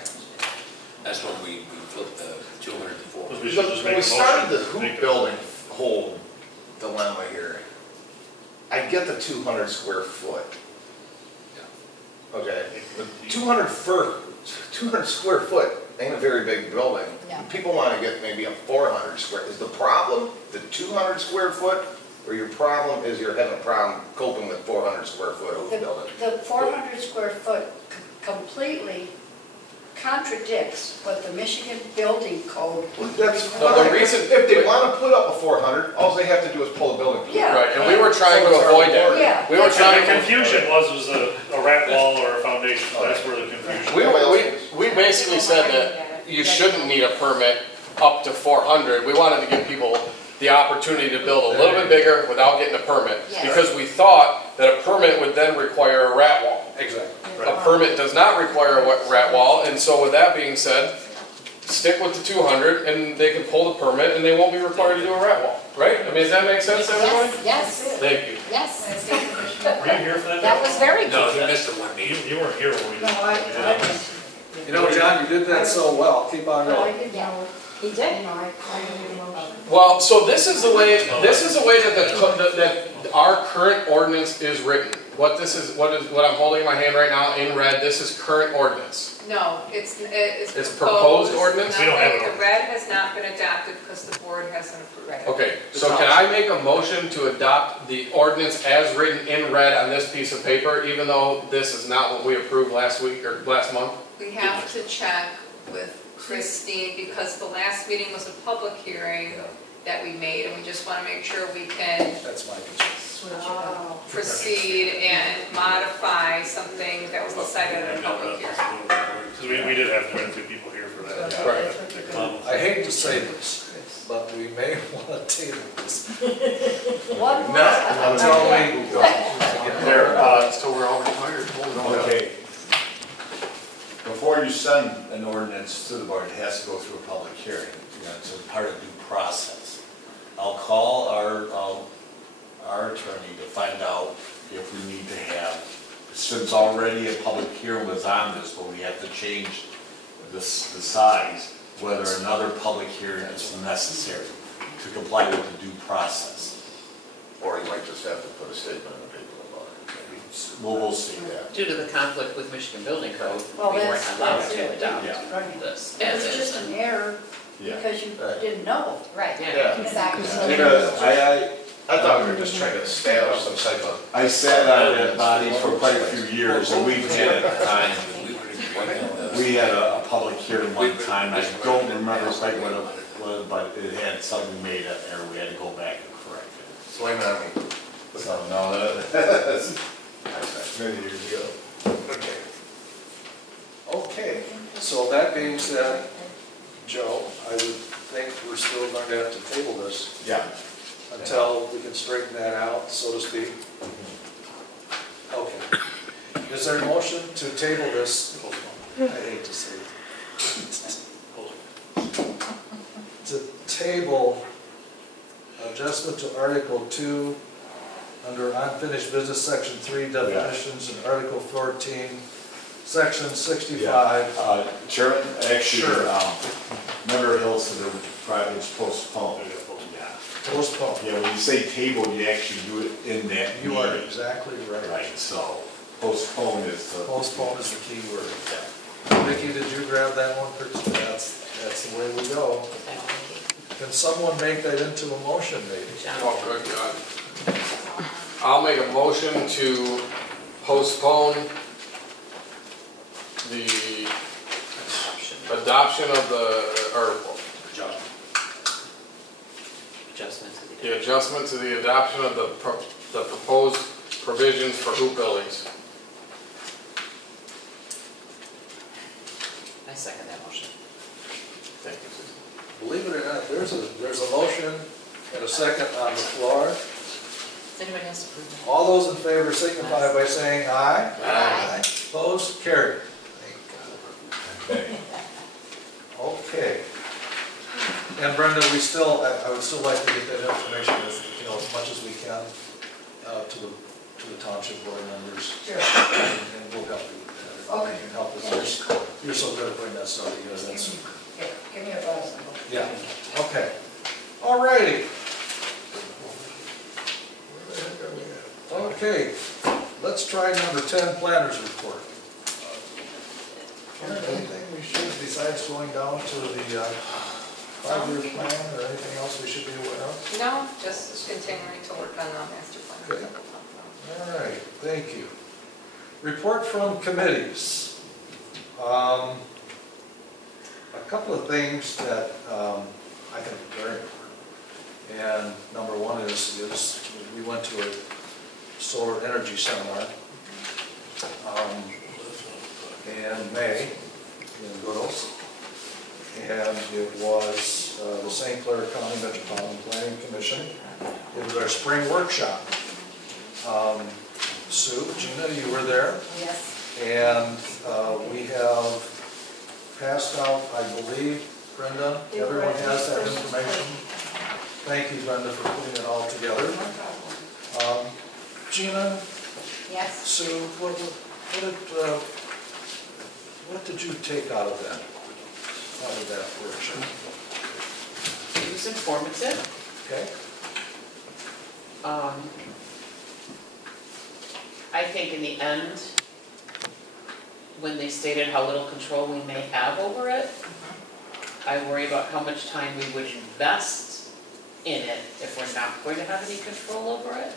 That's when we flipped the 200 to 400. We should just When make we a started the motion. hoop building whole dilemma here, I get the 200 square foot. Okay, the 200 square foot ain't a very big building. No. People want to get maybe a 400 square. Is the problem the 200 square foot, or your problem is you're having a problem coping with 400 square foot hoop building? The 400 square foot completely contradicts what the Michigan Building Code. That's No, the fine. reason- If they want to put up a 400, all they have to do is pull a building permit. Yeah. Right, and we were trying to avoid that. Yeah. We were trying The to. confusion was a rat wall or a foundation, that's where the confusion. We basically said that you shouldn't need a permit up to 400. We wanted to give people the opportunity to build a little bit bigger without getting a permit. Yes. Because we thought that a permit would then require a rat wall. Exactly. A permit does not require a rat wall, and so with that being said, stick with the 200 and they can pull the permit and they won't be required to do a rat wall, right? I mean, does that make sense to everybody? Yes, yes, Thank you. yes. Were you here for that? That was very good. No, you missed the one meeting. You weren't here when we did. No, I, You know, John, you did that so well. Keep on I going. didn't know, He you did. know, I made a motion. Well, so this is the way that our current ordinance is written. What I'm holding in my hand right now in red, this is current ordinance. No, it's proposed ordinance? We don't have an The ordinance. red has not been adopted because the board hasn't approved it. Okay, so can I make a motion to adopt the ordinance as written in red on this piece of paper, even though this is not what we approved last week or last month? We have to check with Christine because the last meeting was a public hearing that we made, and we just want to make sure we can That's my concern. proceed and modify something that was decided at a public hearing. Because we we did have quite a few people here for that. Right. I hate to say this, but we may want to table this. One more. Until we There, so we're all retired. Okay. Before you send an ordinance to the board, it has to go through a public hearing. You know, it's a part of due process. I'll call our attorney to find out if we need to have, since already a public hearing was on this, but we have to change the size, whether another public hearing is necessary to comply with the due process. Or you might just have to put a statement in the paper about it. We'll see that. Due to the conflict with Michigan Building Code, we Well, weren't that's allowed it. to adopt Yeah. this It as was just is. an error Yeah. because you Right. didn't know. Right. Yeah. Exactly. Because I thought we were just trying to establish some type of. I sat on that body for quite a few years, and we've had a time, we had a public hearing one time, I don't remember quite what it was, but it had something made up there, we had to go back and correct it. Blame it on me. So, no, that's many years ago. Okay. Okay, so that being said, Joe, I would think we're still going to have to table this Yeah. until we can straighten that out, so to speak. Okay. Is there a motion to table this? I hate to say it. To table adjustment to Article 2 under unfinished business, Section 3 definitions, and Article 14, Section 65. Chairman, actually, Sure. Member Hill said the project was postponed. Yeah. Postpone. Yeah, when you say table, you actually do it in that You are meeting. exactly right. Right, so postpone is the. Postpone is the key word. Vicki, did you grab that one? That's the way we go. Can someone make that into a motion, maybe? Oh, good God. I'll make a motion to postpone the adoption of the adjustment to the adoption of the proposed provisions for hoop buildings. I second that motion. Thank you, Susan. Believe it or not, there's a motion and a second on the floor. Does anyone else approve? All those in favor signify by saying aye. Aye. Opposed? Carried. Okay. Okay. And Brenda, I would still like to get that information, as much as we can, to the township board members. Sure. And we'll help you with that. Okay. You can help us. You're so good at putting that stuff together. That's, Give me a buzz. yeah, okay. All righty. Okay, let's try number 10, planners report. Anything we should, besides going down to the 5-year plan, or anything else we should be aware of? No, just continuing to work on the master plan. Okay. All right, thank you. Report from committees. A couple of things that I think are very important. And number one is we went to a solar energy seminar in May in Goodles. And it was the St. Clair County Metropolitan Planning Commission. It was our spring workshop. Sue, Gina, you were there? Yes. And we have passed out, I believe, Brenda, everyone has that information. Thank you, Brenda, for putting it all together. Gina, Yes. Sue, what did you take out of that workshop? It was informative. Okay? I think in the end, when they stated how little control we may have over it, I worry about how much time we would invest in it if we're not going to have any control over it.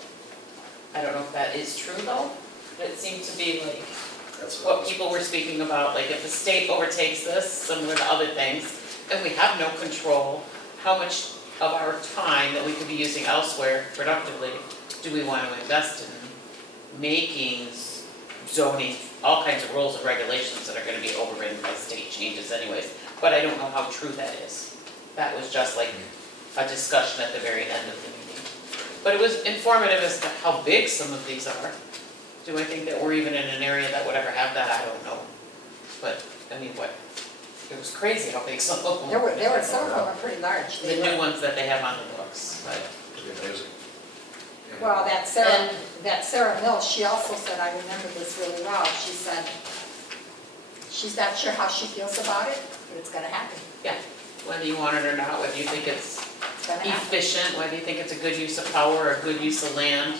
I don't know if that is true though, but it seemed to be like what people were speaking about, like if the state overtakes this, similar to other things, and we have no control, how much of our time that we could be using elsewhere productively do we want to invest in making zoning all kinds of rules and regulations that are gonna be overridden by state changes anyways, but I don't know how true that is. That was just like a discussion at the very end of the meeting. But it was informative as to how big some of these are. Do I think that we're even in an area that would ever have that? I don't know. But, I mean, it was crazy how big some of them were. There were some of them are pretty large. The new ones that they have on the books, but. Pretty amazing. Well, that Sarah Mills, she also said, I remember this really well, she said, she's not sure how she feels about it, but it's gonna happen. Yeah, whether you want it or not, whether you think it's It's gonna happen. efficient, whether you think it's a good use of power or a good use of land,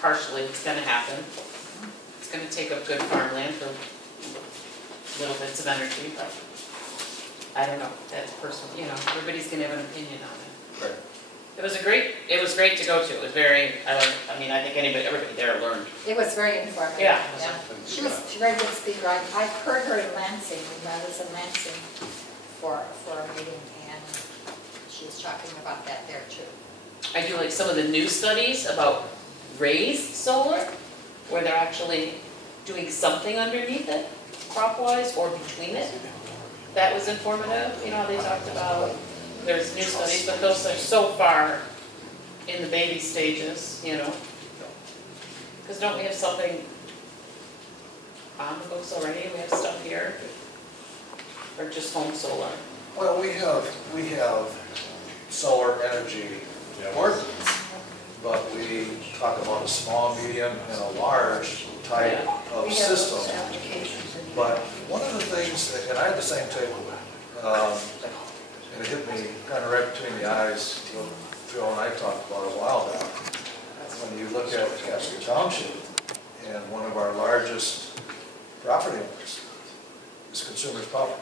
partially it's gonna happen. It's gonna take up good farmland for little bits of energy, but I don't know, that's personal, you know, everybody's gonna have an opinion on it. Right. It was great to go to, it was very, I think everybody there learned. It was very informative. Yeah. She was a very good speaker. I heard her in Lansing, when I was in Lansing for a meeting, and she was talking about that there too. I do like some of the new studies about raised solar, where they're actually doing something underneath it, crop-wise or between it. That was informative, you know, they talked about, there's new studies, but those are so far in the baby stages, you know. Because don't we have something on the books already, we have stuff here? Or just home solar? Well, we have solar energy ordinance, but we talk about a small, medium, and a large type of system. But one of the things, and I had the same takeaway, and it hit me kind of right between the eyes, what Joe and I talked about a while back. When you look at Casco Township, and one of our largest property owners is Consumers Public.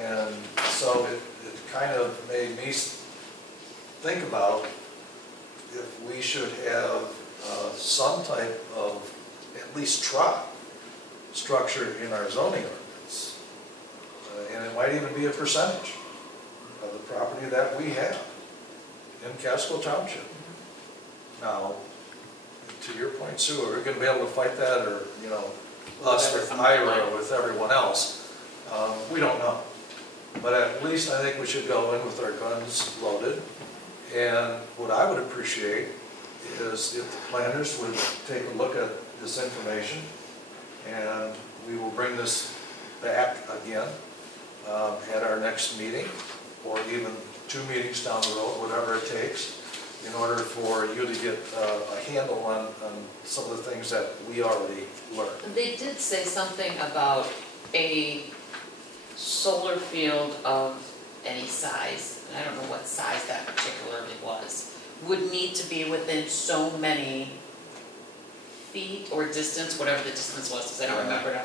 And so it kind of made me think about if we should have some type of, at least try, structure in our zoning ordinance. And it might even be a percentage of the property that we have in Casco Township. Now, to your point, Sue, are we going to be able to fight that, or, you know, us with Ira, with everyone else? We don't know. But at least I think we should go in with our guns loaded. And what I would appreciate is if the planners would take a look at this information, and we will bring this back again at our next meeting, or even 2 meetings down the road, whatever it takes, in order for you to get a handle on some of the things that we already learned. They did say something about a solar field of any size, and I don't know what size that particularly was, would need to be within so many feet or distance, whatever the distance was, because I don't remember now,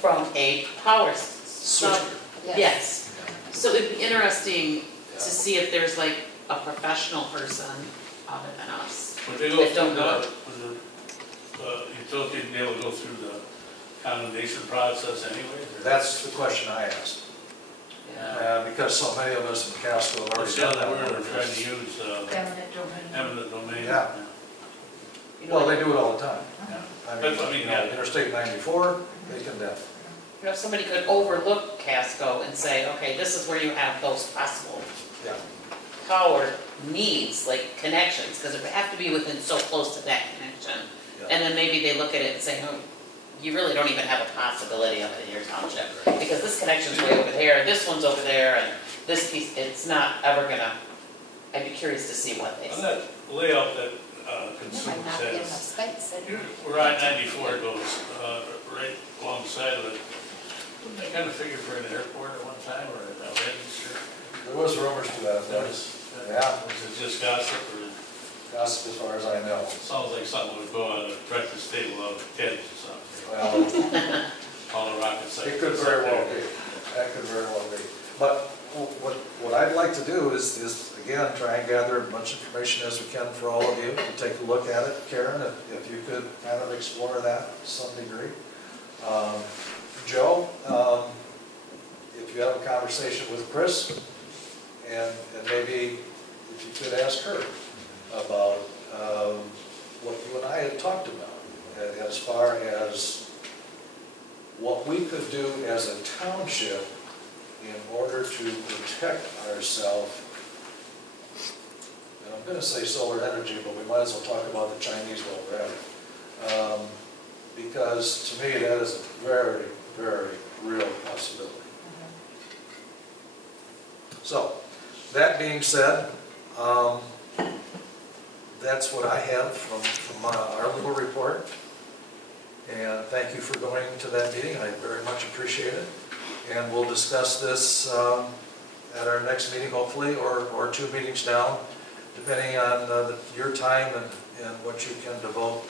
from a power sub. Yes. So it'd be interesting to see if there's like a professional person other than us. Would they go through the utility to be able to go through the condemnation process anyway? That's the question I asked. Because so many of us in Casco have already done that. We're trying to use Eminent domain. eminent domain. Yeah. Well, they do it all the time. I That's what I mean, mean, you know, Interstate 94, they condemn. You know, if somebody could overlook Casco and say, okay, this is where you have those possible power needs, like connections, because it would have to be within so close to that connection. And then maybe they look at it and say, oh, you really don't even have a possibility of it in your township, because this connection's way over there, this one's over there, and this piece, it's not ever gonna, I'd be curious to see what they On say. that layout that There Consumer might not be enough says, space. where I-94 goes, right alongside of it, wouldn't they kind of figure for an airport at one time, or a landing strip? There was rumors to that effect. Was it just gossip, or? Gossip as far as I know. Sounds like something would go on a breakfast table of kids or something. Well, On a rocket science. it could very well be. That could very well be. But what I'd like to do is again, try and gather as much information as we can for all of you, to take a look at it. Karen, if you could kind of explore that to some degree. Joe, if you have a conversation with Chris, and maybe if you could ask her about what you and I had talked about as far as what we could do as a township in order to protect ourselves. And I'm gonna say solar energy, but we might as well talk about the Chinese while we're at it. Because to me, that is a very, very real possibility. So, that being said, that's what I have from our little report. And thank you for going to that meeting. I very much appreciate it. And we'll discuss this at our next meeting, hopefully, or 2 meetings down, depending on your time and what you can devote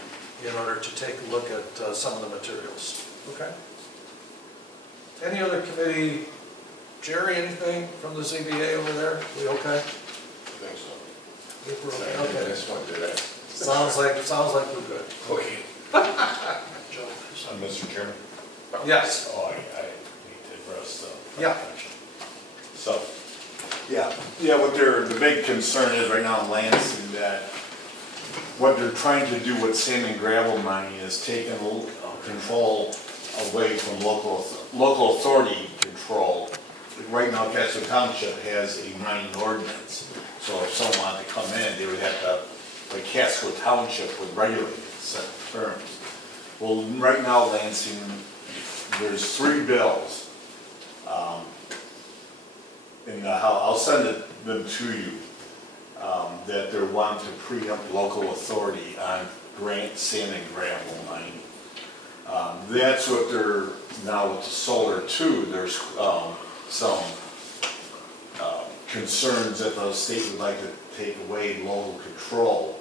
in order to take a look at some of the materials. Okay? Any other committee? Jerry, anything from the ZBA over there? We okay? I think so. If we're okay. Okay. This one today. Sounds like we're good. Okay. Mr. Chairman? Yes. Oh, I need to address the. Yeah. So, yeah, what the big concern is right now in Lansing, that what they're trying to do with sand and gravel mining is taking control away from local authority control. Right now, Casco Township has a mining ordinance, so if someone wanted to come in, they would have to, like Casco Township would regulate it, set terms. Well, right now, Lansing, there's 3 bills. And I'll send them to you, that they're wanting to preempt local authority on sand and gravel mining. That's what they're, now with the solar too, there's some concerns that the state would like to take away local control.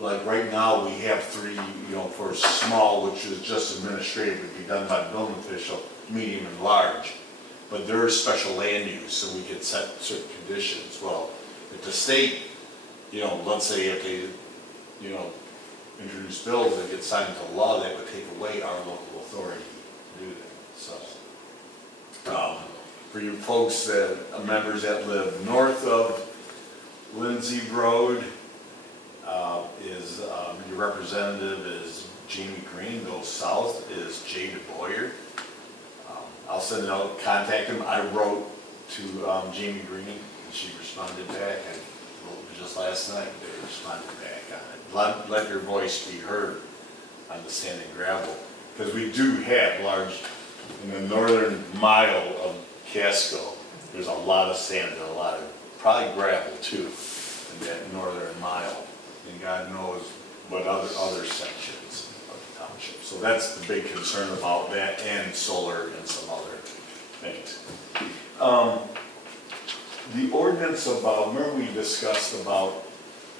Like right now, we have 3, for small, which is just administrative, would be done by the building official, medium and large. But there is special land use, so we could set certain conditions. Well, if the state, let's say if they, introduce bills that get signed into law, that would take away our local authority to do that. So, for you folks members that live north of Lindsay Road, your representative is Jamie Green. Those south is Jay DeBoyer. I'll send out, contact him. I wrote to Jamie Green, and she responded back. I wrote just last night, they responded back on it. Let your voice be heard on the sand and gravel, because we do have large, in the northern mile of Casco, there's a lot of sand and a lot of, probably gravel too, in that northern mile. And God knows what other sections of the township. So that's the big concern about that, and solar and some other things. The ordinance about, remember we discussed about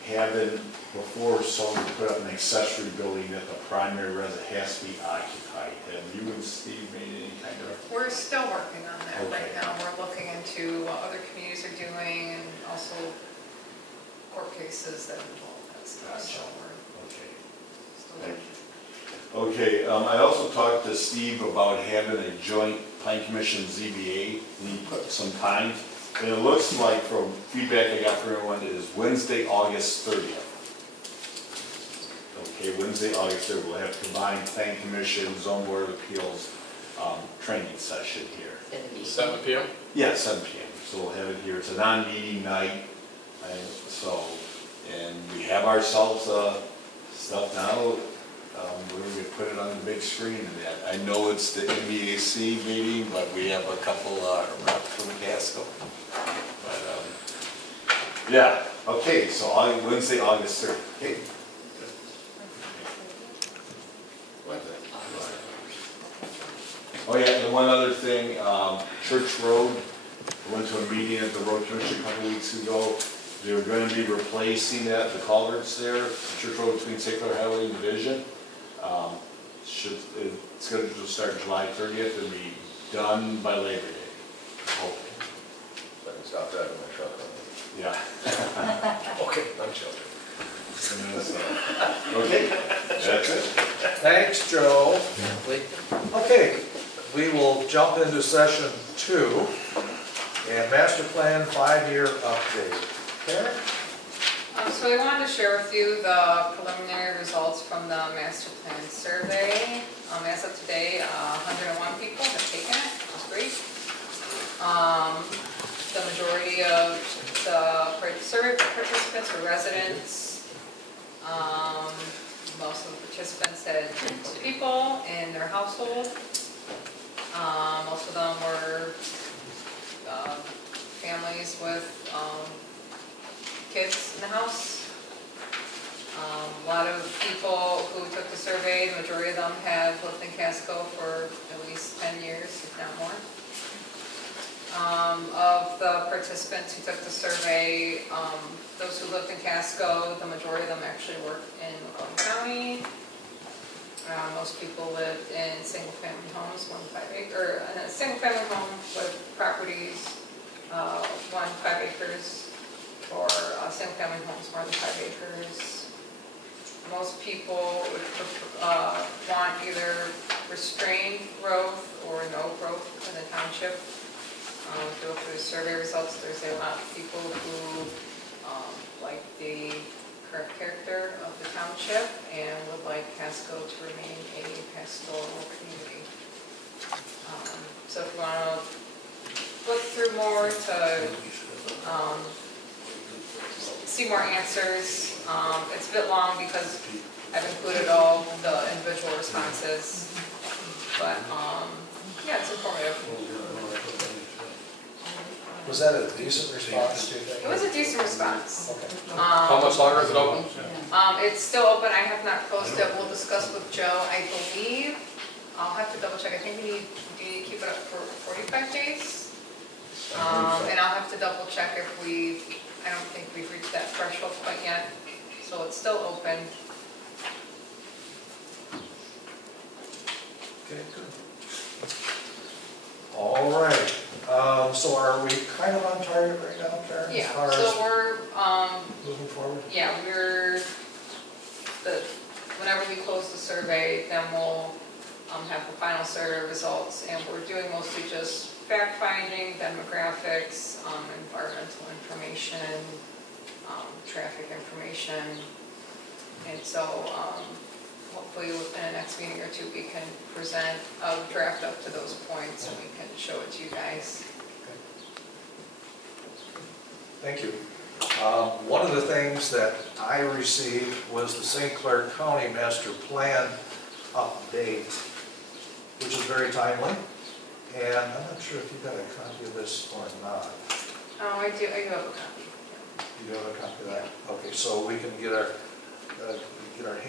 having, before someone put up an accessory building, that the primary residence has to be occupied. Have you and Steve made any kind of? We're still working on that Okay. right now. We're looking into what other communities are doing and also court cases that involve that stuff. So we're still working. Okay, I also talked to Steve about having a joint Plan Commission ZBA, and he put some time. And it looks like, from feedback I got from everyone, it is Wednesday, August 30th. Okay, Wednesday, August 30th, we'll have combined Plan Commission, Zone Board of Appeals training session here. 7 p.m.? Yeah, 7 p.m. So we'll have it here. It's a non-meeting night, and we have ourselves stuff now. We're going to put it on the big screen and that. I know it's the NBAC meeting, but we have a couple reps from Casco. But yeah, okay. So Wednesday, August 3rd. Okay. Oh yeah, and one other thing, Church Road. I went to a meeting at the Road Commission a couple weeks ago. They were going to be replacing the culverts there, Church Road between Secular Highway and Division. It's going to start July 30th and be done by Labor Day. Hopefully. So I can stop driving my truck on it. Yeah. Okay, I'm joking. Okay, that's it. Thanks, Joe. Okay, we will jump into session 2 and master plan 5-year update. Karen? So I wanted to share with you the preliminary results from the master plan survey. As of today, 101 people have taken it, which is great. The majority of the survey participants were residents. Most of the participants had 2 people in their household. Most of them were families with kids in the house. A lot of people who took the survey, the majority of them have lived in Casco for at least 10 years, if not more. Of the participants who took the survey, those who lived in Casco, the majority of them actually worked in Macomb County. Most people lived in single-family homes, 1 to 5 acre, and a single-family home with properties, 1 to 5 acres, or single-family homes more than 5 acres. Most people would want either restrained growth or no growth in the township. Go through the survey results, there's a lot of people who like the current character of the township and would like Casco to remain a pastoral community. So if you want to look through more to see more answers, it's a bit long because I've included all the individual responses, but yeah, it's informative. Was that a decent response, do you think? It was a decent response. Okay. How much longer is it open? It's still open, I have not closed it, we'll discuss with Joe, I believe, I'll have to double check, I think we need to keep it up for 45 days. And I'll have to double check if I don't think we've reached that threshold quite yet, so it's still open. Okay, good. All right, so are we kind of on target right now, Karen? Yeah, as far so as we're, moving forward? yeah, whenever we close the survey, then we'll have the final survey results, and we're doing mostly just fact-finding, demographics, environmental information, traffic information, and so hopefully within the next meeting or 2 we can present a draft up to those points and we can show it to you guys. Thank you. One of the things that I received was the St. Clair County Master Plan update, which is very timely. And I'm not sure if you got a copy of this or not. Oh, I do have a copy. You do have a copy of that? Okay, so we can get our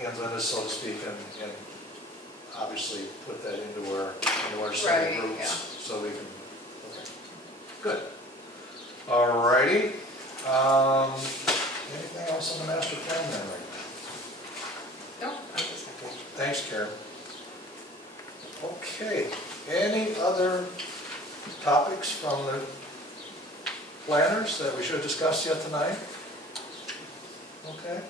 hands on this, so to speak, and obviously put that into our study groups, yeah. so we can, okay, good. All righty. Anything else on the master plan then right now? No, I'm just Okay, thanks, Karen. Okay, any other topics from the planners that we should discuss yet tonight? Okay,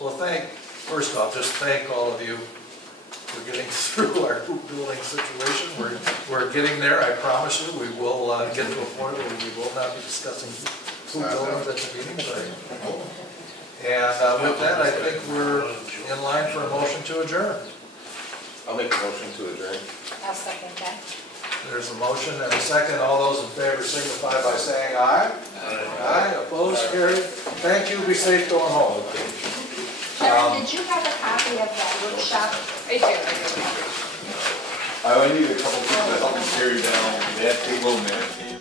well first off, just thank all of you for getting through our hoop building situation. We're getting there, I promise you. We will get to a point where we will not be discussing hoop buildings at the meeting, but and with that, I think we're in line for a motion to adjourn. I'll make a motion to adjourn. I'll second that. There's a motion and a second. All those in favor signify by saying aye. Aye. Opposed, carried. Thank you. Be safe going home. Karen, did you have a copy of that little shop? I do. I only need a couple people to help me carry down that big old man.